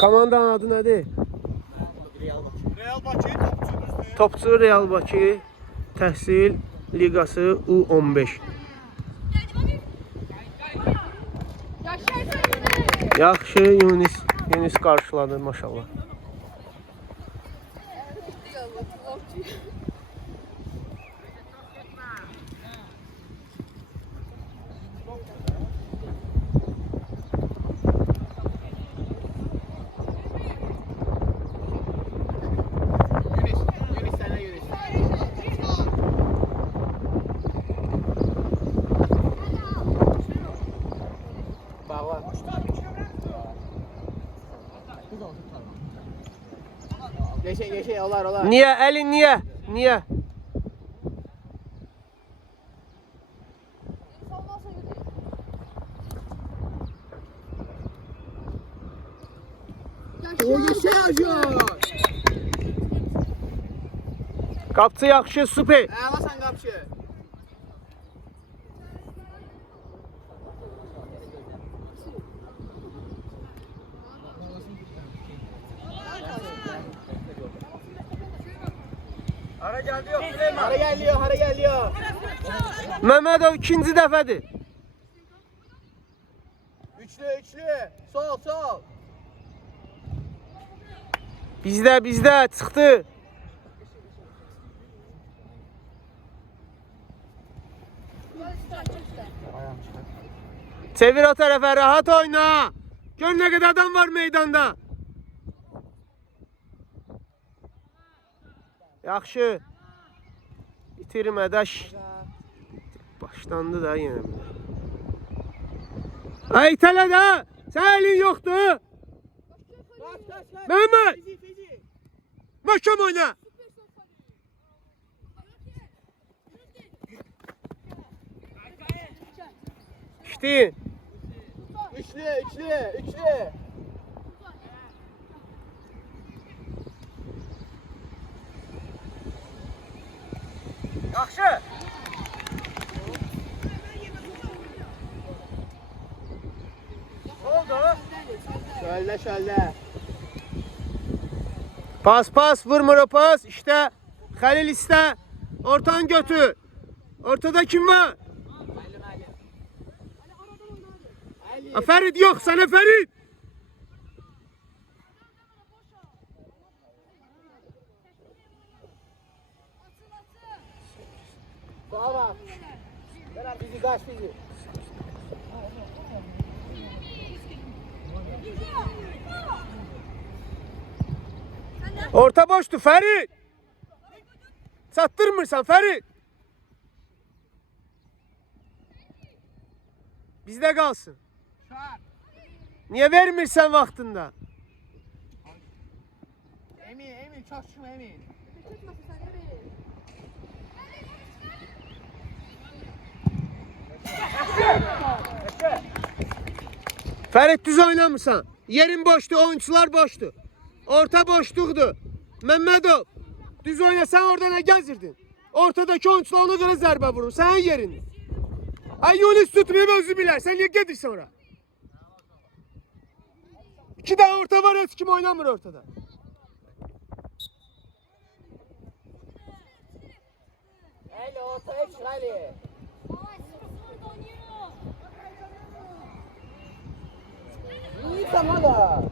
Komandanın adı nədir? Real Bakı topçudur. Topçu Real Bakı Təhsil Liqası U15. Yaxşı, Yunis qarşıladı maşallah. Yunus sana Yunus. Bağla. Yeşil olar. Niye? Elin niye? Niye? Yeşil acıyor. Qapçı yaxşı, süper. Alasan kapçı. Hara geliyor Süleyman. Hara geliyor. Mehmetov ikinci dəfədir. Üçlü. Sol. Bizdə çıxdı. Çevir o tərəfə, rahat oyna. Gör nə qədər adam var meydanda. Yaxşı. Bitirmədaş. Başlandı da yenə. Ay tələ də. Sən elin yoxdur. Mehmet. Möhkəm oyna. İşte. Üçlü. Yaxşı. Oldu. Şöyle. Pas, vurmur o pas. İşte Halil iste. Ortan götür. Ortada kim var? Ferit yok, sana Ferit. Bravo. Ver bizi kaç bizi. Orta boştu Ferit. Sattırmırsan Ferit. Bizde kalsın. Niye vermirsen vaktinde? Emin çok şunu Emin. Ferit düz oynamırsan. Yerin boştu, oyuncular boştu. Orta boşluqdu. Mehmetov, düz oynasan orada ne gezirdin? Ortadaki oyuncular ona göre zərbə vurur. Sənin yerinde. Ay Yunis tutmayıb özü bilər. Sen niye gedirsən ora? İki tane orta var, heç kim oynamır ortada. Hele ortaya çık Ali. İyi tamam da.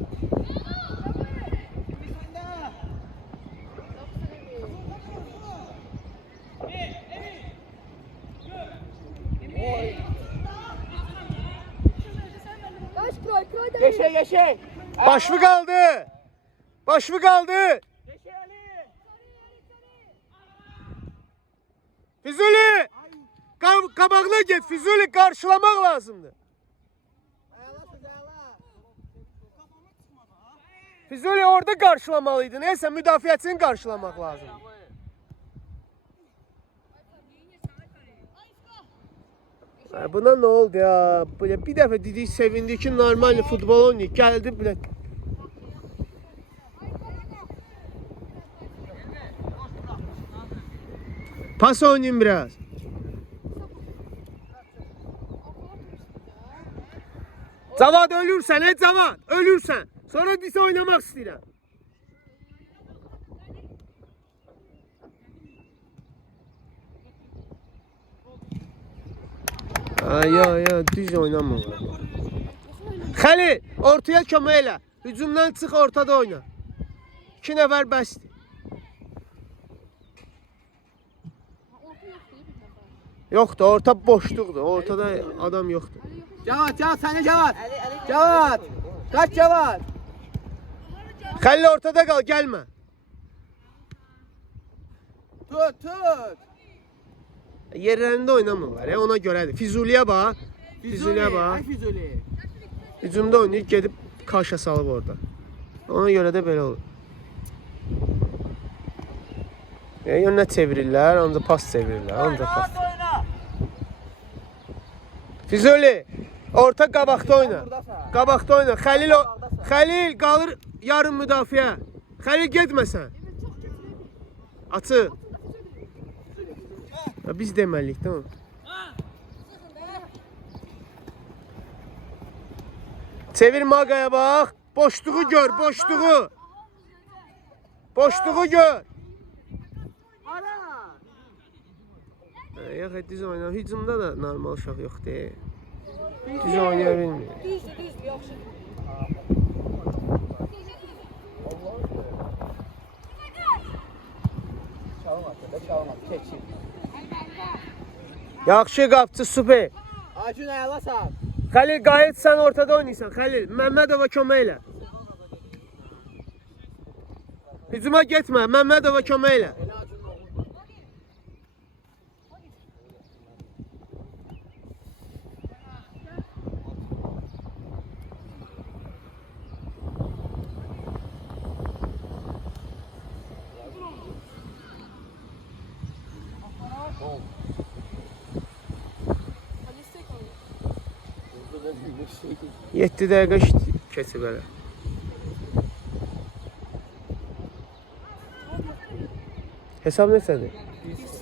Geçe. Başmı kaldı? Başmı kaldı? Geçe Ali. Füzuli! Kabakla git Füzuli, karşılamak lazımdı. Füzuli orada karşılamalıydı. Neyse müdafiatını karşılamak lazım. Buna ne oldu ya? Böyle bir defa dedik sevindi ki normal futbol oynuyor. Geldi bile. Pas oynayayım biraz. Cavad ölürsen, Cavad ölürsen. Sonra disə oynamaq istəyirəm. Ya, düz oynamır. Xəlil, ortaya kömək elə. Hücumdan çıx, ortada oyna. 2 nəfər bəsdir. Yoxdur, orta boşluqdur. Ortada adam yoxdur. Cavad, səni Cavad. Cavad. Kaç Cavad. Xəlil ortada qal, gəlmə. Tut. Yerlərində oynamırlar ya, ona görədir. Füzuliyə bax. Füzuliyə Ay bax. Füzuli. Hücumda oynayıb gedib kaşa salıb orada. Ona görə də belə olur. Yönünə çevirirlər, ancaq pas çevirirlər, ancaq pas. Füzuli, orta qabaqda oyna. Qabaqda oyna. Xəlil qalır yarım müdafiə. Xəlil getməsən. Açıq. Biz deməliyik, değil mi? Çevir Magaya bax. Boşluğu gör, boşluğu. Boşluğu gör. Yox, düz oynar. Hücumda da normal uşaq yoxdur. Düz oynaya bilmir. Düzdür, yaxşı. Çalma, keçir. Yaxşı qapçı, super. Acun ayalasan. Xəlil, qayıt sən ortada oynayırsan. Xəlil, Məmmədova kömək elə. Hücuma getmə, Məmmədova kömək elə. Yetti dəqiqə keçib hələ. Hesab neçədir?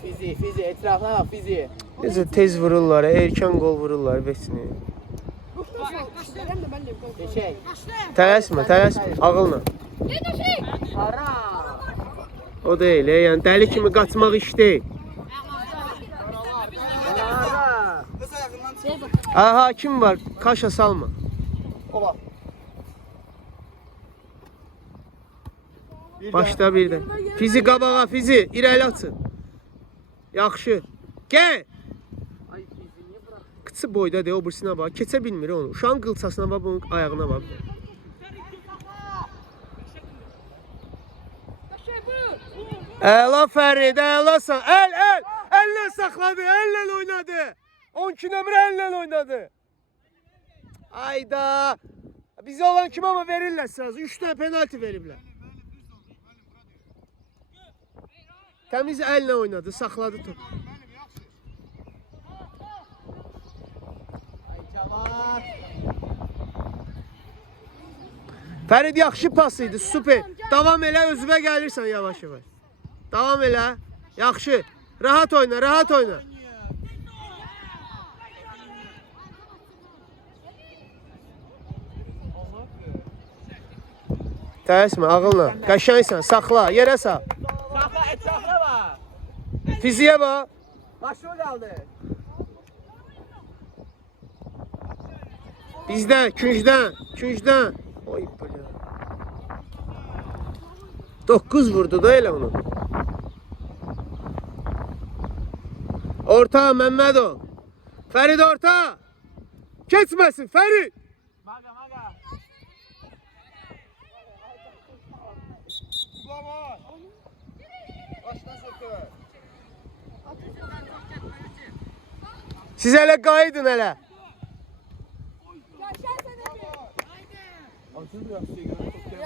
Fizi, etrafına bak fizi. Necə tez vururlar, erkən qol vururlar vəsini. Geçek. Tələsmə, ağılla. Para. O deyil, yəni dəli kimi qaçmaq iş deyil. Para. Hakim var, kaşa salma. Ola. Başda bir də. Fizi qabağa, fizi, irəli açın. Yaxşı. Gəl. Ay fizi niye bırak? Qıçı boyda deyə, o birsinə bax. Keçə bilmir onu. Uşağın qılçasına bax, bunun ayağına bax. Əla Fərid, əlasan. Əllə saxladı, əllə oynadı. 12 nömrə əllə oynadı. Ayda. Bizə olan kim ama verirlər sırası. 3 tane penalti veriblər. Təmiz əllə oynadı, saxladı top. Fərid yaxşı pas idi, super. Davam elə, özünə gəlirsən yavaş-yavaş. Davam elə, yaxşı. Rahat oyna, rahat oyna. Təəssümə, ağılla. Qəşəngsən, saxla, yerə sağ. Saxla, etrafına bak. Fiziyə bax. Başrol aldı. Bizdən, küncdən. Oy, belə. 9 vurdu da elə onu. Orta, Məmmədov. Fərid orta. Keçməsin, Fərid. Maga. Baştan sökür. Siz hələ qayıdın hələ.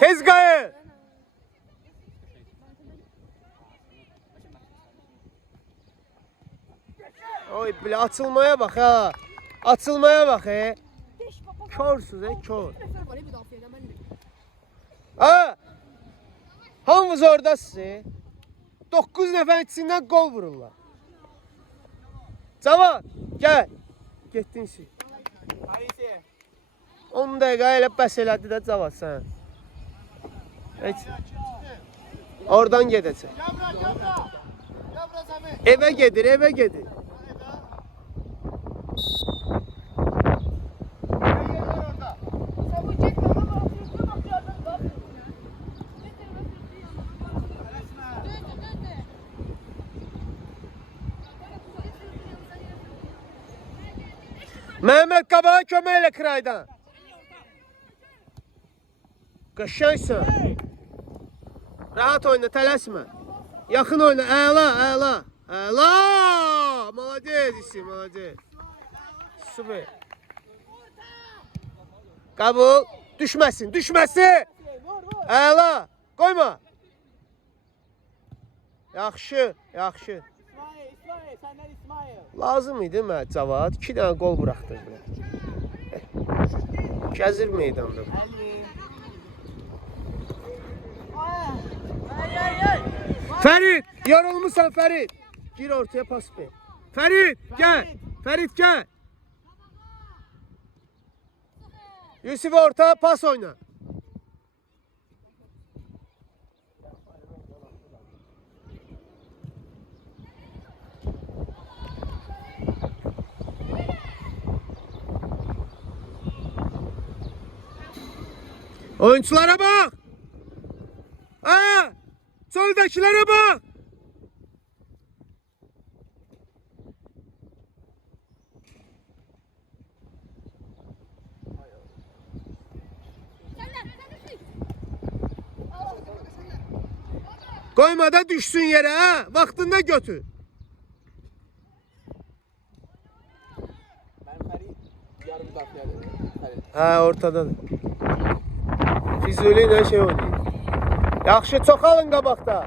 Tez qayıt. Oy, belə açılmaya bax ha. Açılmaya bax he. Körsüz kör. Ha. Hamınız oradasınız. 9 nəfər içindən gol vururlar. Cavad, gəl. Getdin siz. Harisi. 10 dəqiqə elə bəs elədi də Cavad sən. Heç. Oradan gedəcək. Evə gedir, evə gedir. Mehmet qabağa kömək elə Kraydan. Qəşəngsən. Rahat oyna, tələsmə. Yaxın oyna, əla, əla. Əla! Malades isim, malades. Süper. Qabul. Düşməsin, düşməsin. Əla. Qoyma. Yaxşı, yaxşı. İsmail, səndən İsmail. Lazım idi mənə Cavad. 2 dənə qol buraxdırdı. Gəzir meydanda. Ferit, yorulmuşsan Ferit. Gir ortaya pas ver. Ferit, gel. Ferit gel. Yusuf orta pas oyna. Oyunculara bak. Ha! Soldakilere bak. Koyma da düşsün yere ha. Vaktinde götür. Ben Ferit yarım dakikada. Ha ortada. Füzuli ne şey oynuyor. Yaxşı, çok alın qabaqda.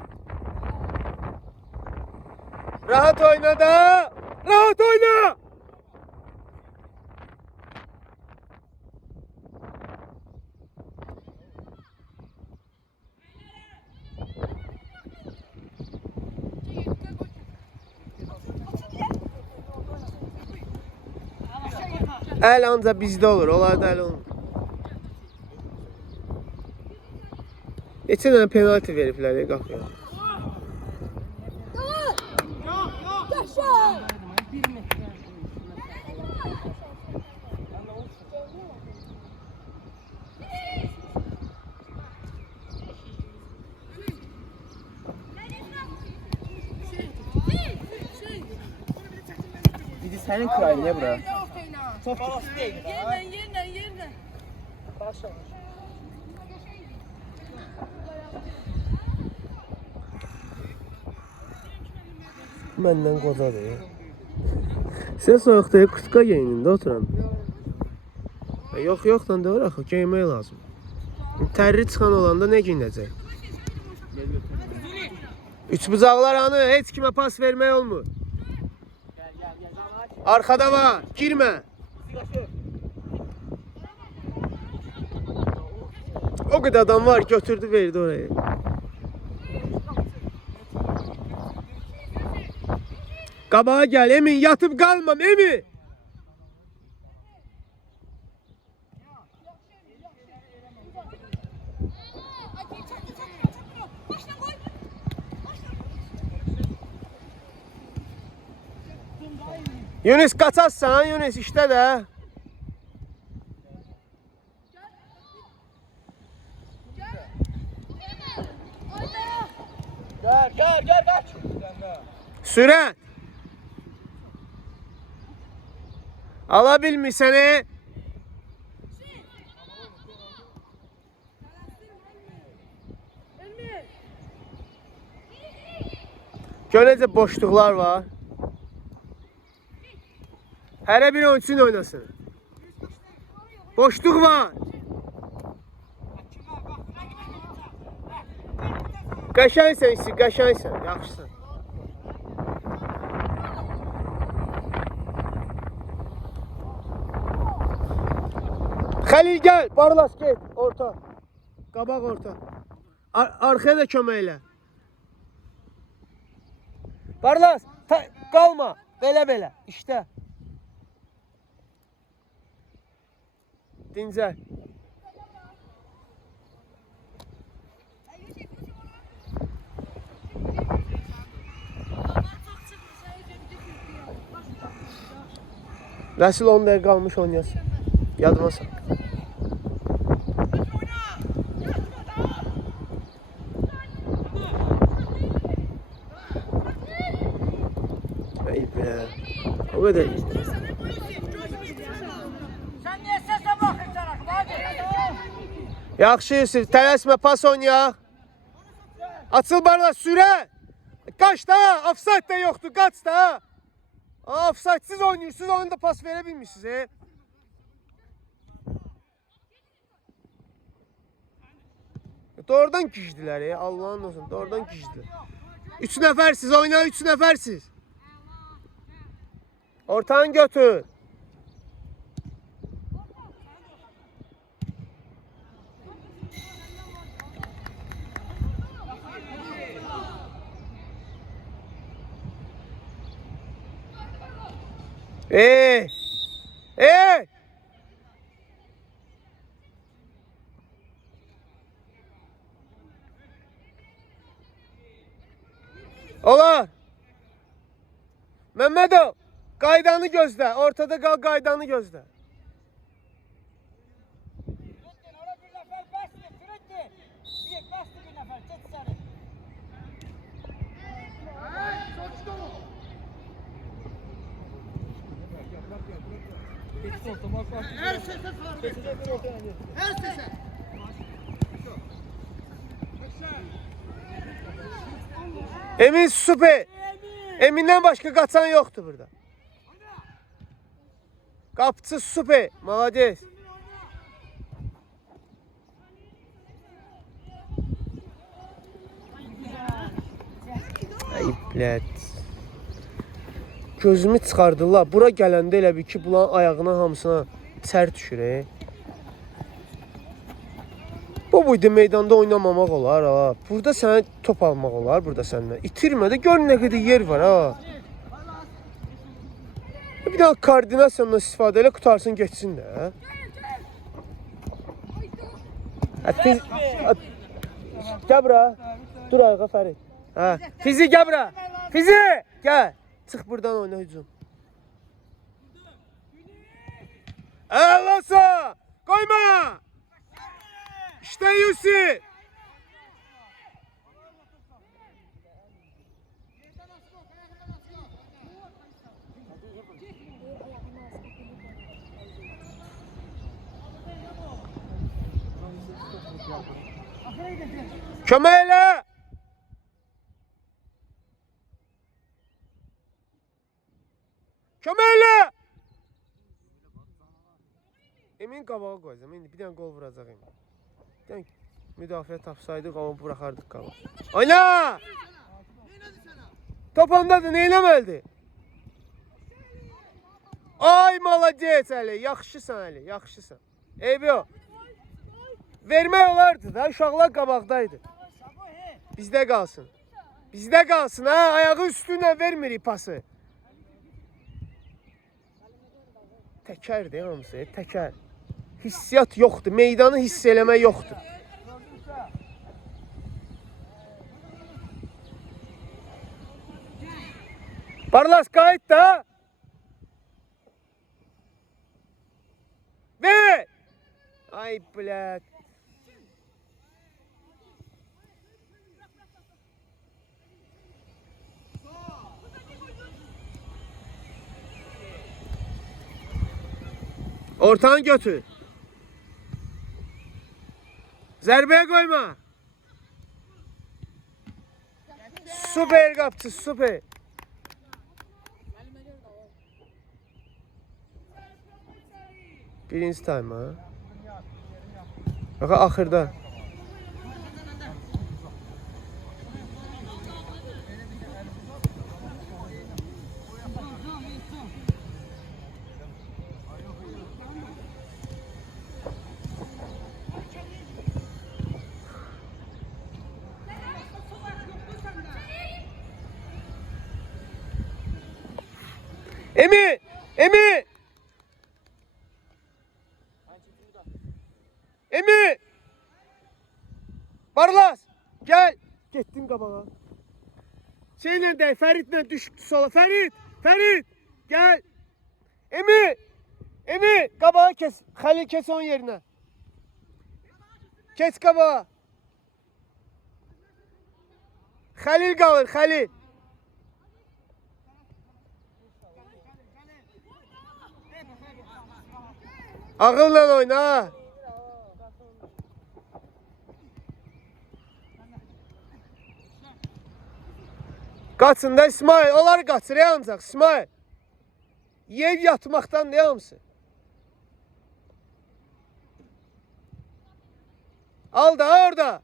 Rahat oyna da. Rahat oyna. El ancaq bizdə olur, onlarda el olmur. Geçen dənə penalti veriblər, qapıya. Bizi senin kralın ne bura? Çok Yerine. Başla. Məndən qocadır ya. Sən soyuqda kutka geyinində oturan. Yox da deyir axı, geyinmək lazım. Tərri çıxan olanda nə geyinəcək? Üç bucaqlar anı, heç kimə pas vermək olmur. Arkada var, girmə. O qədər adam var, götürdü, verdi oraya. Qabağa gəl, Emin, yatıb qalmam, Emin. Yunus qaçarsan, Yunus işdə də. Gel kaç. Sürət. Ala bilmirsəni. Gör necə boşluqlar var. Hərə bir oyunçun oynasın. Boşluq var. Qəşəngsən, qəşəngsən, yaxşısan. Xəlil gəl, Barlas get, orta. Qabaq orta. Arxaya da kömək elə. Barlas, qalma, belə, işdə. Dincəl. Rəsul 10 dəqiqə qalmış oynayasın. Yadıma sal. Ayıp ya. O kadar. Sen niye sese bakırsan? Hadi. Yaxşı Yusuf, tələsmə, pas oynayaq. Açıl barla, sürə. Qaç da, offside də yoxdur, qaç da. Offside-siz oynayırsınız, onu da pas verə bilmirsiniz. Doğrudan gicdilər, Allah'ın olsun, doğrudan gicdilər. 3 nəfərsiz, oyna 3 nəfərsiz. Ortanı götür. Hey! Hey! Olar. Mehmetov, qaydanı gözlə. Ortada qal, qaydanı gözlə. Ora bir nəfər bəsdir, sürətdir. Bir bəsdir bir nəfər, get içəri. Her sese Her sese. Emin süper. Emin'den başka kaçan yoktu burada. Kapçı süper. Malades. Ayıplet. Gözümü çıxardılar. Bura gələndə elə bir ki, bunların ayağına hamısına sər düşür. Bu boyda meydanda oynamamaq olar ha. Burada sənə top almaq olar burada səndən. İtirmə də gör nə qədər yer var ha. Bir daha koordinasiyandan istifadə elə qutarsın geçsin də. Gəl bura. Dur ayağa Fərid. Hə. Fizi gəl bura. Fizi gəl. Çıx buradan oyna hücum. Allah'a koyma. İşte Yusuf. Kömeyle. Kömeyle. Emin qabağa qoyacağım. İndi bir dənə gol vuracaq Emin. Bir dənə müdafiə tapsaydıq amma buraxardıq qabağa. Oyna! Top ondadır, neyləməlidir? Ay malacez Əli, yaxşısan Əli, yaxşısan. Eybi yox. Vermək olardı da, uşaqlar qabaqdaydı. Bizdə qalsın. Bizdə qalsın ha, ayağı üstündən vermirik pası. Təkərdir hamısı, təkər. Hissiyat yoxdur, meydanı hiss eləmək yoxdur. Barlas qayıt da. Ver. Ay blət. Ortanı götür. Zərbeye koyma. Süper kapçı, süper. Birinci time ha. Bak axırda. Emi! Emi! Emi! Barlas! Gel! Gettin qabağa. Şeylə dey, Fəridlə düşdü sola. Fərid! Fərid! Gel! Emi! Emin qabağa kes. Halil kes onun yerine. Kes qabağa. Halil qalır, Halil. Ağılla oyna ha. Qaçın da İsmail, onları qaçır ya ancaq İsmail. Yeyib yatmaqdan ne hamısı? Al da orada.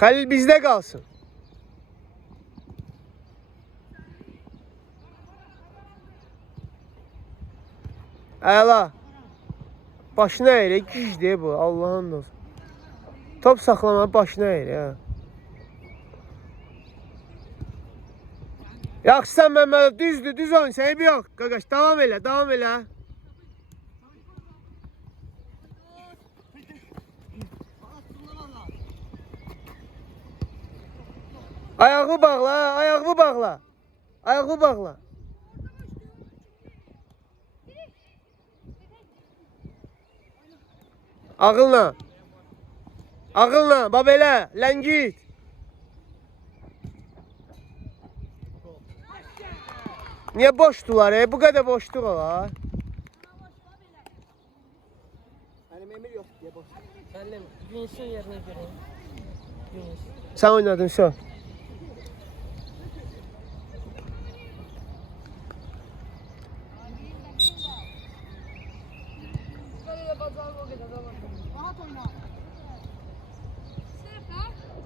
Halil bizde qalsın. Əla. Başına əyir, gücdür bu, Allah'ın olsun. Top saxlama başına əyir ya. Yaxşısan Məmmədov, düzdür, düz oyun, səhib yox. Qaqaş, davam elə, davam elə. Ayağı bağla, ayağı bağla. Ayağı bağla. Ağılla. Ağılla, bab elə, ləngit. Niye boşdular bu kadar boşluq olar? Benim emir yok diye boş. Halim Yunus'un yerine göre. Yunus. Sen oynadın şu. Rahat oyna.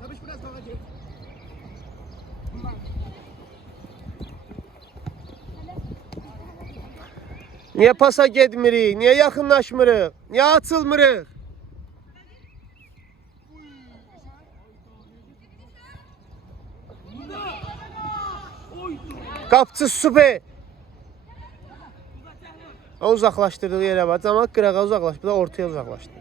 Tabii biraz daha gel. Niye pasa getmirik? Niye yaxınlaşmırıq? Niye açılmırıq? Qapçı süper. O uzaqlaşdırdığı yerə bax. Cəmaət qırağa uzaqlaşdı, bu da ortaya uzaqlaşdı.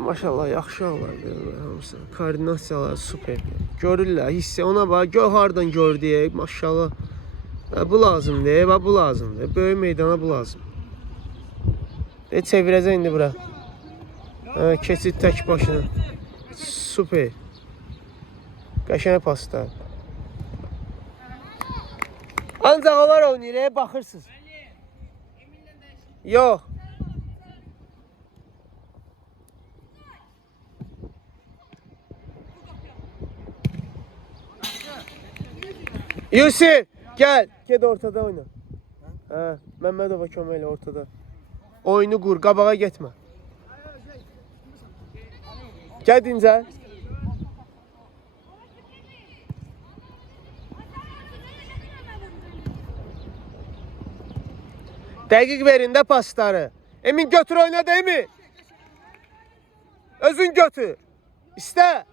Maşallah yaxşı olardı hamısı. Koordinasiyalar süper. Görürlər, hissə ona bax, gör hardan gördü, maşallah. Bu lazımdır, bax bu lazımdır. Böyük meydana bu lazım. Çevirəcək indi bura. Keçid tək başına. Süper. Qəşəng pasda. Ancaq onlar oynayır, baxırsınız. Yox. Yusuf, gel. Ged ortada oyna. Məmmədova kömək elə ortada. Oyunu qur, qabağa getmə. Gəl dincəl. Dəqiq verin də pasları. Emin götür oyna değil mi? Özün götür. İstə.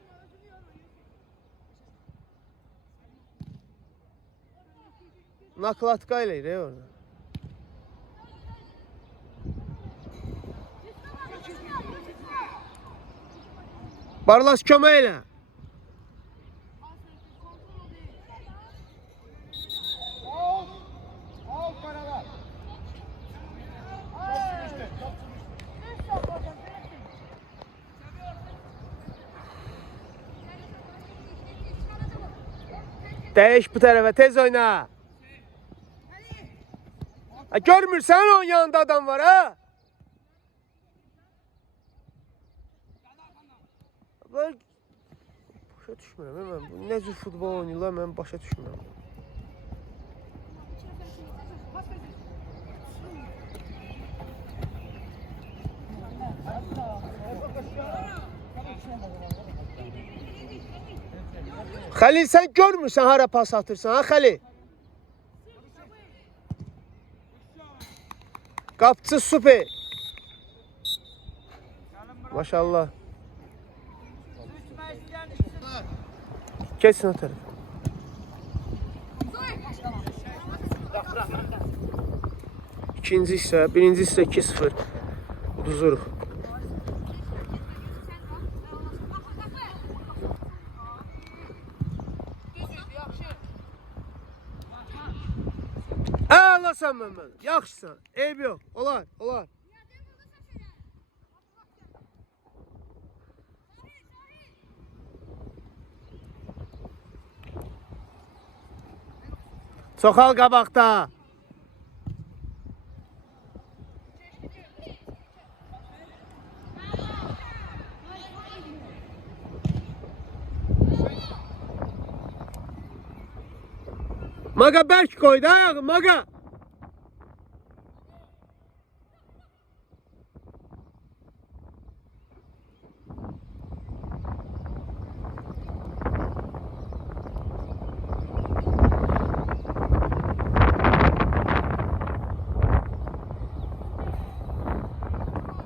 Naklatka ilə orada. Barlas kömək elə. Al paralar. Dəyiş bu tərəfə, tez oyna. Görmürsən onun yanında adam var ha? Başa düşmürəm mən. Bu nə cür futbol oynayırlar mən başa düşmürəm. Xəlil sən görmürsən hara pas atırsan ha Xəlil? Qapçı süper. Maşallah. Kesin o taraf. İkinci hissə, birinci hissə 2-0 uduzuruq. Əlasan Məmməd, yaxşısan, eyb yox, olar, olar. Soxal qabaqda. Maga bərk koydu ayağı, Maga.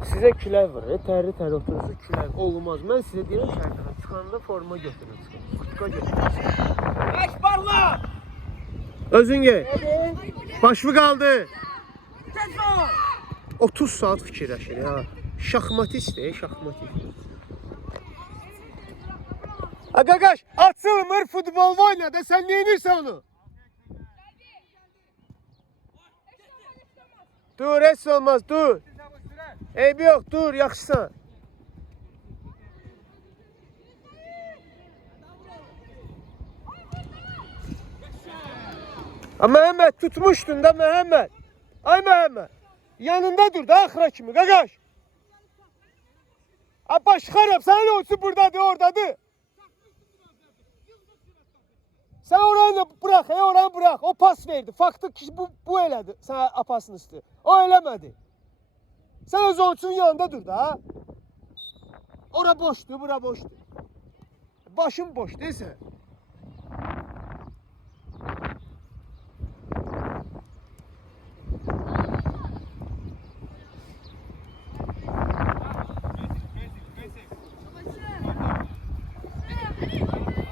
Sizə küləv var, tərli-tərli oturursa küləv olmaz. Mən sizə deyirəm şərtlərə, çıxanda forma götürün, kutka götürün. Ekbarla! Özün gel. Başvı qaldı. Tezor! 30 saat fikirləşir ya. Şahmatist şahmatist. Qaqaş, açılmır futbol oynadı, sən neyinirsən onu? Dur, heç olmaz, dur. Eybi yox, dur, yaxşısan. Məhəmməd, tutmuşdun da Məhəmməd. Ay Məhəmməd, yanında dur da axıra kimi, qaqaş. Başxarab, sənin olsun buradadır, oradadır. Sən oranı bırax, oranı bırax. O pas verdi. Faktı ki bu elədi. Sən apasını üstü. O eləmədi. Sən öz oyunçunun yanında dur da. Ora boşdur, bura boşdur. Başın boş deyilsə.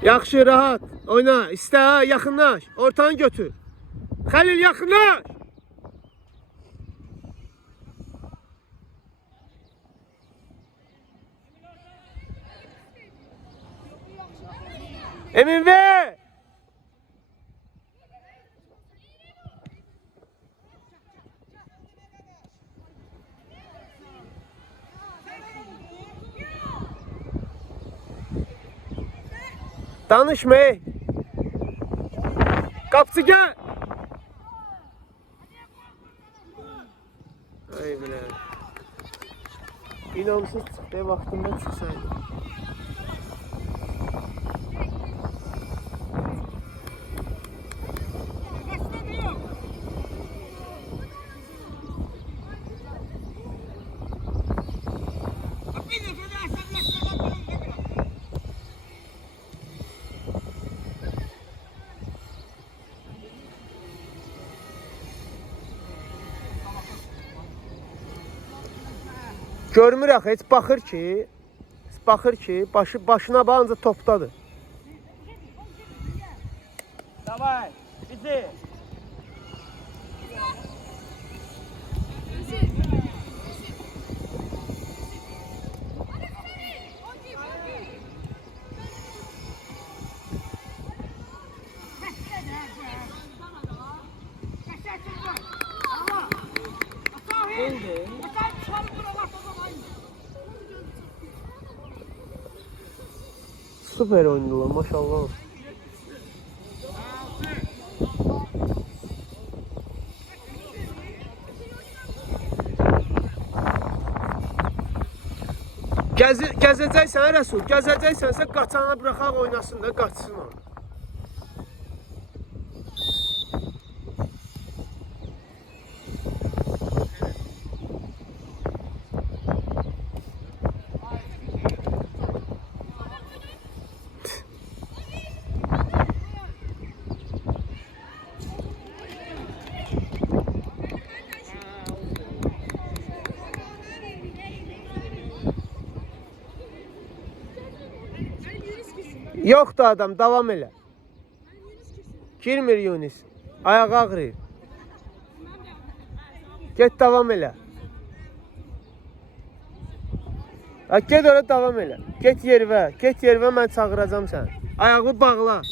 Yaxşı, rahat. Oyna, istə ha, yaxınlaş. Ortanı götür. Xəlil, yaxınlaş. Emin ver. Danışma. Qapıcı gel. Ay bilə. İnamsız çıxdı, vaxtında çıxsaydı. Görmürək, heç baxır ki, başına bağınca topdadır. Davay, bizi. Süper oynadılar, maşallah. Gəzəcəksən Rəsul, gəzəcəksənsə qaçana buraxaq oynasın da, qaçsın o. Yoxdur adam, davam elə. Girmir Yunis. Ayağı ağrıyır. Get davam elə. Ha, get ora davam elə. Get yervə mən çağıracam səni. Ayağı bağla.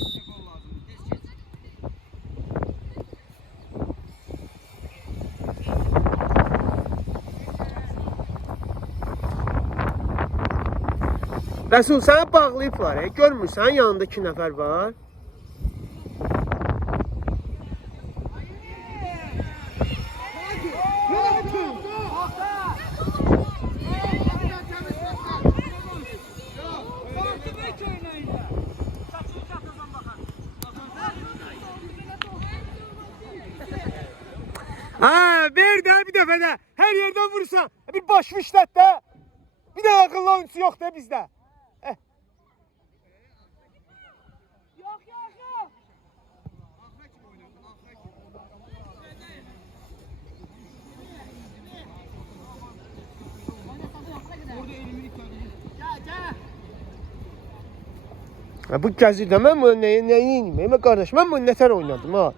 Rəsul, səni bağlayıblar, görmürsən yanında 2 nəfər var. Ha, ver də bir dəfə də. Hər yerdən vurursan. Bir başını işlət də. Bir də akıllı oyuncusu yox da bizdə. Bu gəzirdə mən bunu nəyini yiyeyim? Qardaş, mən bunu nətər oynadım ha?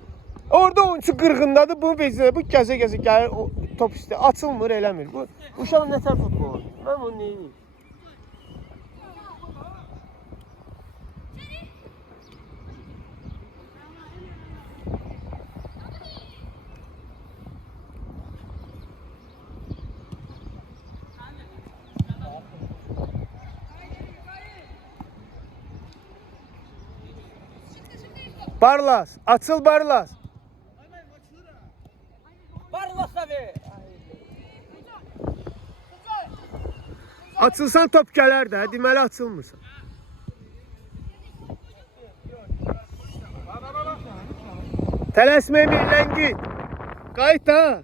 Orada oyuncu qırğındadır, bunu bezir, bu gəzə-gəzə gəlir, top üstə açılmır, eləmir. Bu uşaq nətər futbol oynuyor? Mən bunu nəyini? Barlas, açıl Barlas. Barlas abi. Açılsan top gələr də, deməli açılmırsan. Tələsməyə birlən git. Qayıt da.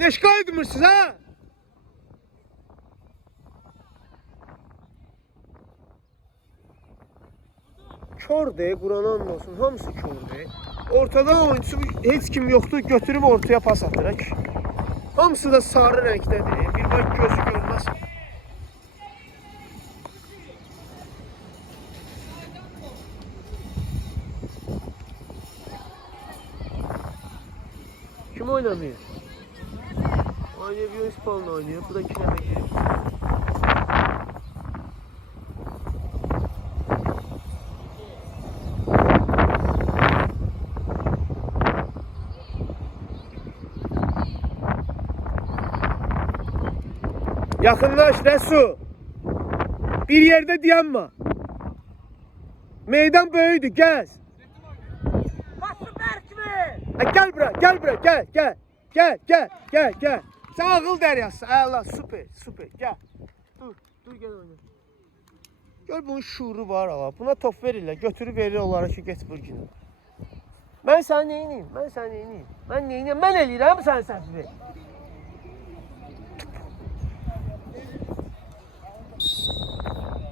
Neş qayıtmırsınız ha? Kördür, Qur'an and olsun, hamısı kördür. Ortada oyuncusu heç kim yoxdur, götürüb ortaya pas atır. Hamısı da sarı rəngdədir, bir bak gözü görməz. Kim oynamıyor? Oynayıb Yunus Pal'la oynuyor, bu da 2 nəfə girib. Yaxınlaş Rəsul. Bir yerdə dayanma. Meydan böyüdür, gəz. Pası bərk mi? Gəl bura, gəl. Sən ağıl dəryası. Allah, super, gəl. Dur gəl oyna. Gör bunun şuuru var ala. Buna top verirlər, götürüb verir onlara ki, get burginə. Mən səni neyiniyim? Mən eləyirəm səni səhvi.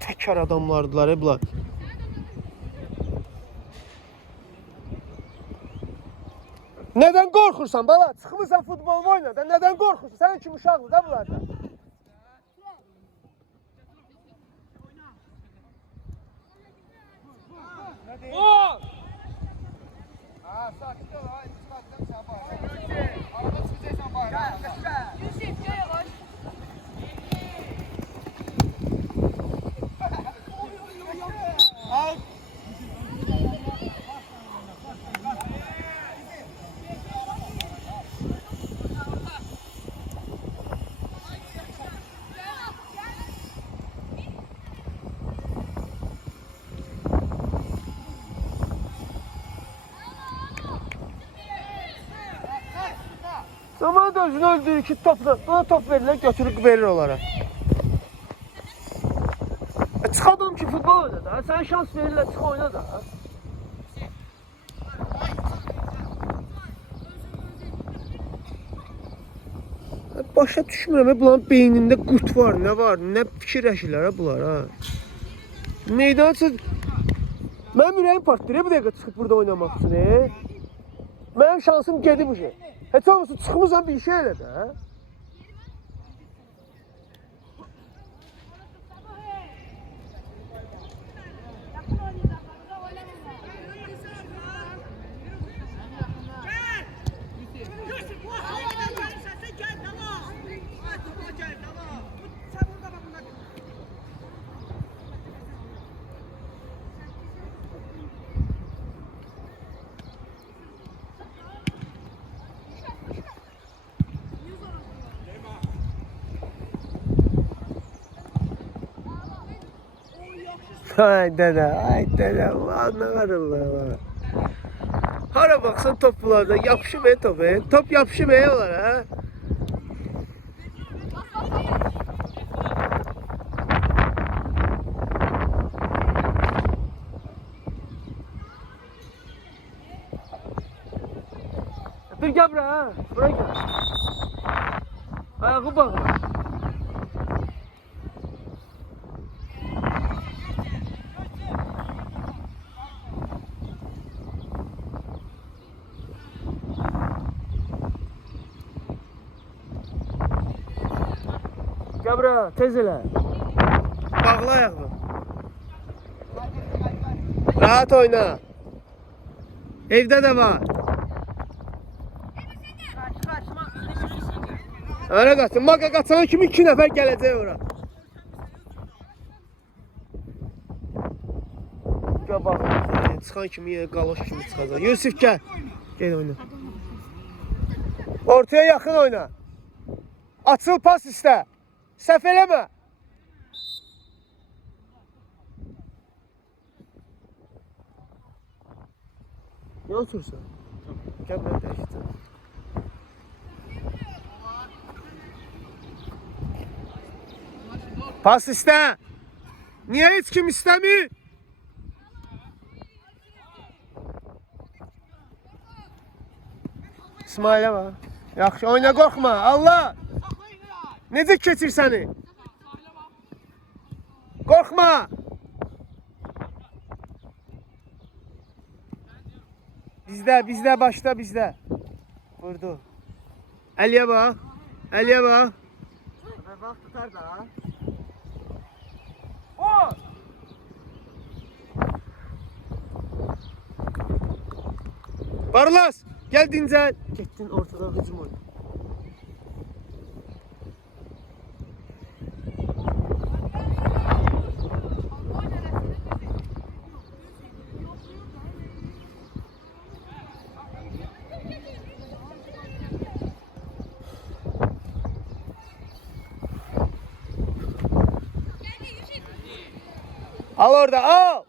Təkər adamlardılar bunlar. Nədən qorxursan bala? Çıxmısan futbol oyna da. Nədən qorxursan? Sənin kimi uşaqlı da bunlardan. Gol! Ha, sakit ol ha. Çıkarttım sen bak. Araba çıkacaksan bak. Yusuf gel yavaş. Al. Zaman da özünü öldürür ki topla. Buna top verirlər, götürüb verir onlara. Çıx adam ki futbol oyna da. Sənə şans verirlər, çıx oyna da. Başa düşmürəm, bunların beynində qurt var, nə var, nə fikirləşirlər bunlar ha. Meydan çıxır. Mənim ürəyim partlayır bu dəqiqə çıxıb burada oynamaq üçün. Mənim şansım gedib bu şey. Heç olmasa çıxmısan bir şey elə də. Yusuf Ay dede, ne var Allah. Hara baksan top bunlarda, yapışıb top. Top yapışıb olar ha. Dur gel buraya ha, buraya gel. Ayağı bak. Gel buraya, tez elə. Bağla ayağını. Rahat oyna. Evde de var. Öyle qaçın. Maqa qaçana kimi 2 nəfər gələcək ora. Gəl bax. Çıxan kimi yenə qaloş kimi çıxacaq. Yusif gəl. Gel oyna. Ortaya yaxın oyna. Açıl pas istə. Səhv eləmə. Ne otursan? Gel ben değiştireyim. Pas iste. Niye hiç kim istemiyor? İsmail'e bak. Yaxşı oyna, qorxma. Allah. Necə keçir səni? Qorxma. Bizdə başda bizdə. Vurdu. Əliyə bax. Əliyə bax. Bak tutar da ha. Barlas, gel dincəl. Getdin ortada hücum oyna. Al orada, al.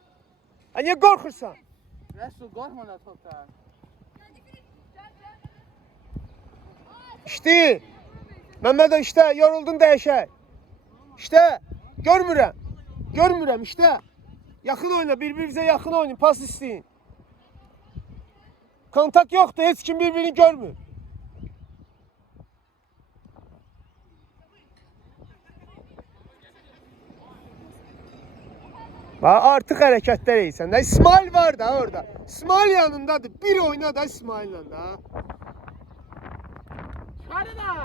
Ha, niye korkursan? Resul korkma lan toptan. İşte. Mehmet işte yoruldun dəyişək. İşte. Görmürəm. Görmürəm işte. Yaxın oyna, bir-birinizə yaxın oynayın, pas isteyin. Kontak yoktu, heç kim birbirini görmür. Bak artık hareketler eysən də. İsmail var da orada. İsmail yanındadır. Bir oyna da İsmail'lə da.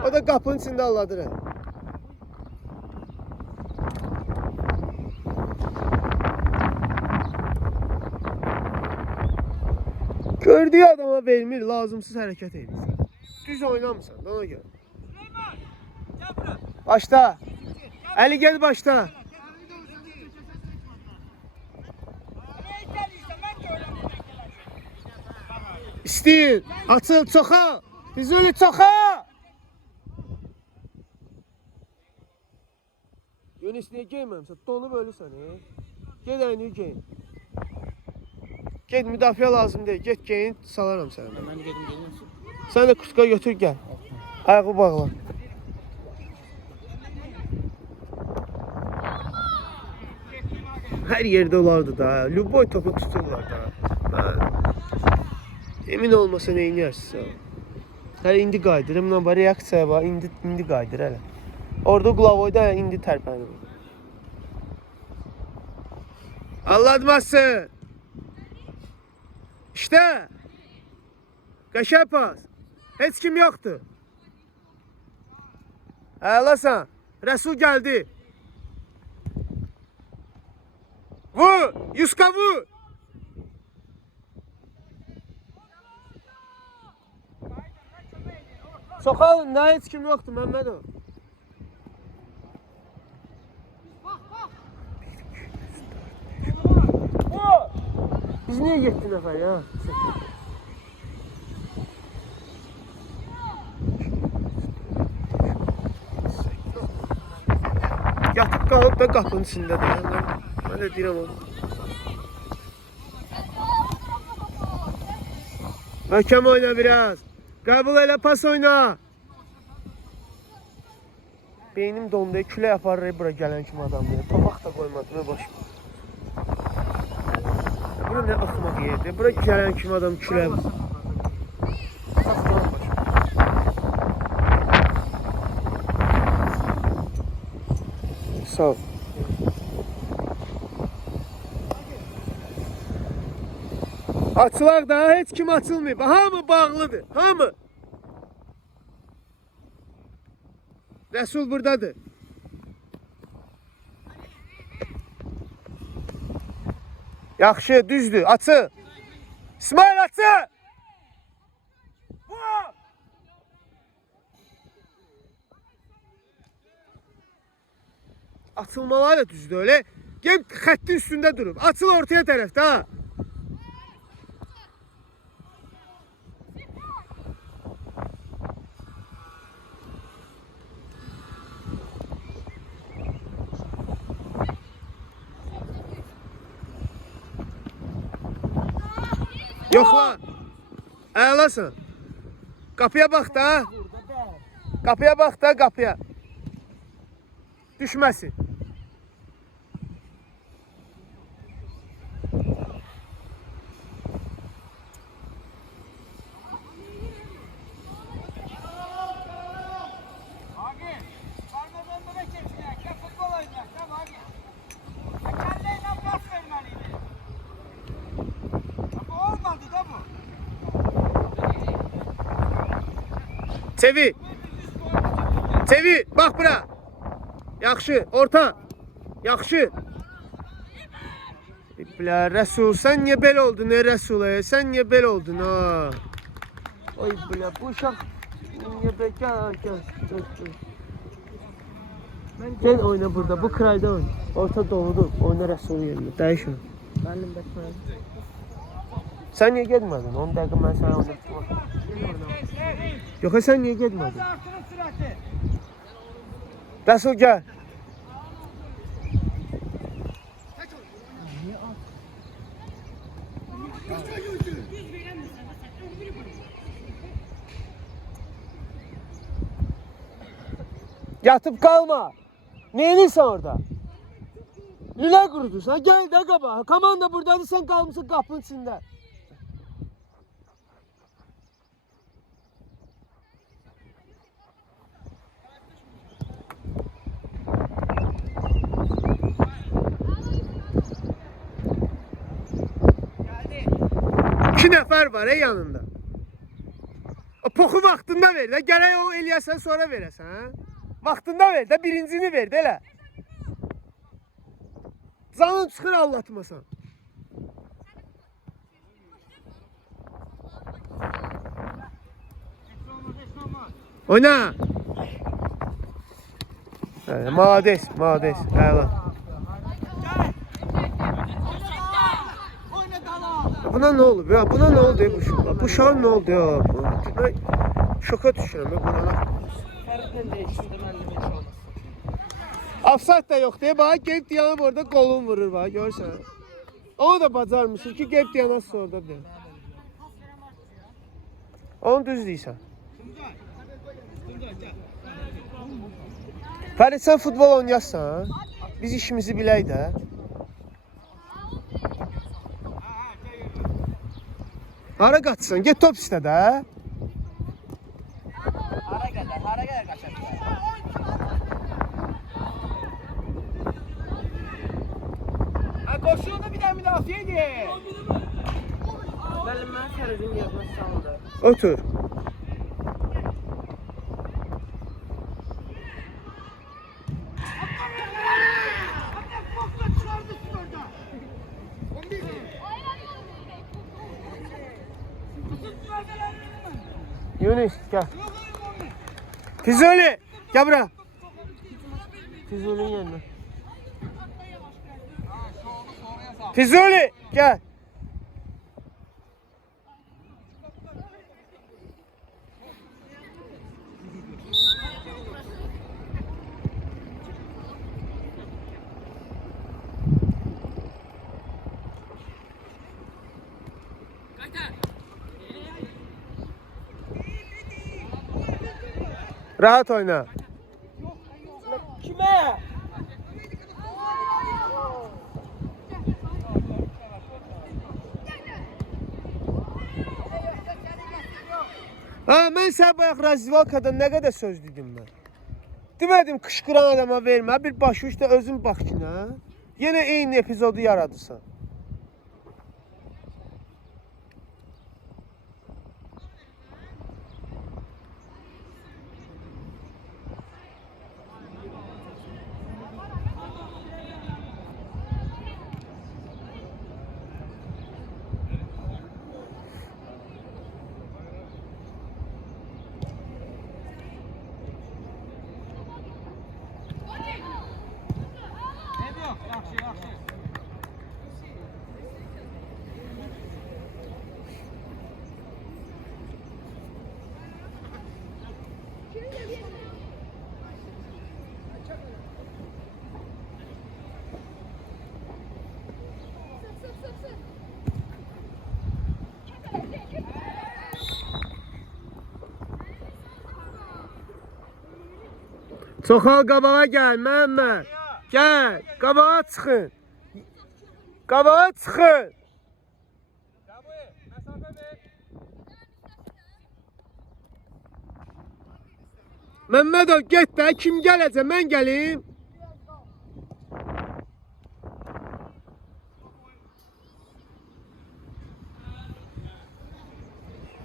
O da qapının içində alladır. Gördüğü adama vermir, lazımsız hareket edirsən. Düz oynamısan, ona göre. Başla. Ali gel başla. İsteyin, açıl, çoxa. Füzuli çoxa. Yunus niye giyməmsən? Donu bölürsən. Gel aynı giyin. Get, müdafiə lazım deyil. Get giyin, salaram səni. Ben dedim gelin. Sen de kuska götür gel. Ayağı bağla. Her yerde olardı da. Luboy topu tuturlar da. Ha. Emin olmasa neyin yersiz. Hələ indi qaydır. Əminən var, reaksiyaya var. İndi qaydır hələ. Orada Glavoyda indi tərpənir. Anlatmazsın. İşte. Qəşəng pas. Heç kim yoktu. Ağlasan. Resul geldi. Vur. Yuska vur. Sokalın da heç kim yoktu Mehmet o. Biz niye gittin efendim ya? Yatıp kalıp da qapının içində də. Mən də deyirəm onu. Möhkəm oyna biraz. Qəbul elə, pas oyna. Beynim dondu, külə yaparır bura gələn kimi adam deyir. Papaq da qoymadı və başım. Bura nə axmaq yerdir. Bura gələn kimi adam külə yapar. Sağ ol. Açılaq da heç kim açılmayıb. Hamı bağlıdır. Hamı. Rəsul buradadır. Yaxşı, düzdür. Açı. İsmail açı. Açılmaları da düzdür öyle. Gem xəttin üstündə durub. Açıl ortaya tərəfdə ha. Yoxla. Əlasan. Qapıya bax da. Qapıya bax da, qapıya. Düşməsin. Çevir. Çevir. Bax bura. Yaxşı. Orta. Yaxşı. Bilə, Rəsul, sən niyə belə oldun, Rəsul? Sən niyə belə oldun, ha? Oy, bilə, bu uşaq niyə belə, gəl. Gel oyna burada, bu kralda oyna. Orta doludur, oyna Rəsul'un yerində, dəyiş oyna. Müəllim bəsməli. Sən niyə getmədin? 10 dəqiqə mən sənə oynatdım. Yox, sən niyə getmədin? Rəsul, gəl. Yatıp kalma. Neyinsən orada? Lülə qurudursan, gel də qaba. Komanda buradadır, sen qalmışsın qapının içində. İki nəfər var yanında. O poxu vaxtında ver də, gərək o eləyəsən sonra verəsən, hə? Vaxtında ver də, birincini ver də elə. Canın çıxır allatmasan. Oyna. Malades, malades. Əla. Buna ne oldu ya? Buna ne oldu bu uşağa? Bu uşağın ne oldu ya? Şoka düşürəm ya buna. Fəridlə dəyişdi müəllim heç olmaz. Offside da yok diye bak gelip dayanıp orada golun vurur bak görsen. Onu da bacarmışsın ki gelip dayanasın orada bir. Onu düz değilsen. Ferit sen futbol oynayasın ha? Biz işimizi bilək də. Hara qaçsın? Get top istə də. Hara qədər qaçar. Koşuyordu bir daha müdafiə edir. Müəllim mən Fəridin yerinə saldı. Otur. Yunus gel. Fizuli gel buraya. Fizuli'nin yanına. Fizuli gel. Rahat oyna. Kime? Ha, mən sənə bayaq Razvalkada nə qədər söz dedim mən. Demədim qışqıran adama vermə, bir başı üstə özün bax ki, nə? Yenə eyni epizodu yaradırsan. Yaxşı, yaxşı. Çoxal qabağa gəl, Məhəmməd. Gəl, qabağa çıxın. Qabağa çıxın. Cəbi, məsafə ver. Məmmədov, get də, kim gələcək, mən gəlim.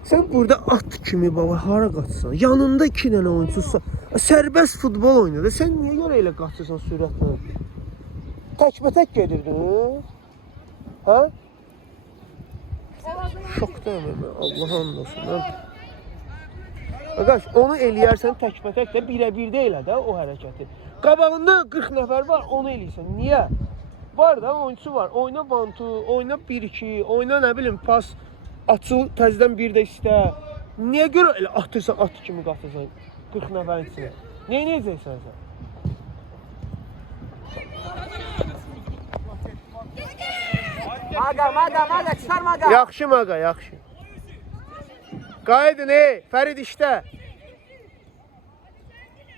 Sən burada at kimi baba hara qaçsan? Yanında 2 dənə oyunçusa, sərbəst futbol oynayır. Sən niyə görə elə qaçırsan sürətlə? Təkbətək gedirdin? Hə? Şokdayım mən, Allah'ın olsun. Arkadaş, onu eləyərsən təkbətək də birə-birdə elə də o hərəkəti. Qabağında 40 nəfər var, onu eləyirsən. Niyə? Var da oyunçu var. Oyna bantu, oyna 1-2, oyna nə bilim pas. Açıl, təzədən bir də istə. Niyə görə elə atırsan, at kimi qatırsan 40 nəfərin içinə? Neyə necəksən sən? Maga, çıkar maga. Yaxşı maqa, yaxşı. Qaydın, Fərid işdə.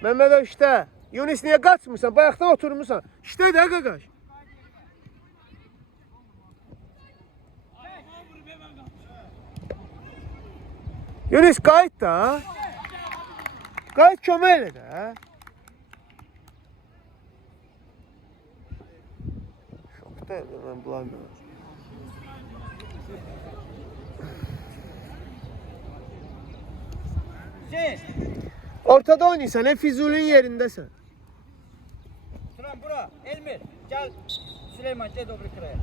Məmmədov işdə. Yunus niyə qaçmırsan? Bayaqdan oturmursan. İşdə də qaqaş. Yunus qayıt da. Qayıt kömək elə də. Şokdayım mən bularla. Ortada oynayırsan, Füzulin yerindəsən. Turan bura, Elmir. Gel Süleyman, gel dobri kıraya.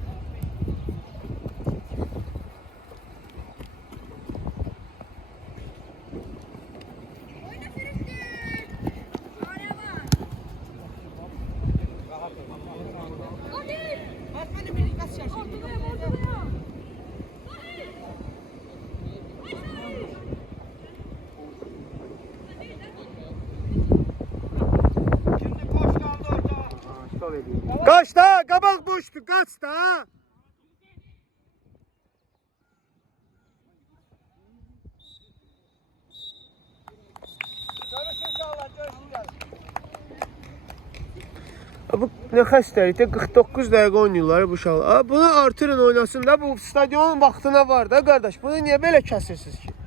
Qaç da, qabaq boşdur, qaç da. Görüş inşallah, görüşürüz. Bu nə xəstəlikdə 49 dəqiqə oynayırlar bu uşaqlar. Bunu artırın oynasın da, bu stadionun vaxtına var da qardaş. Bunu niyə belə kəsirsiniz ki?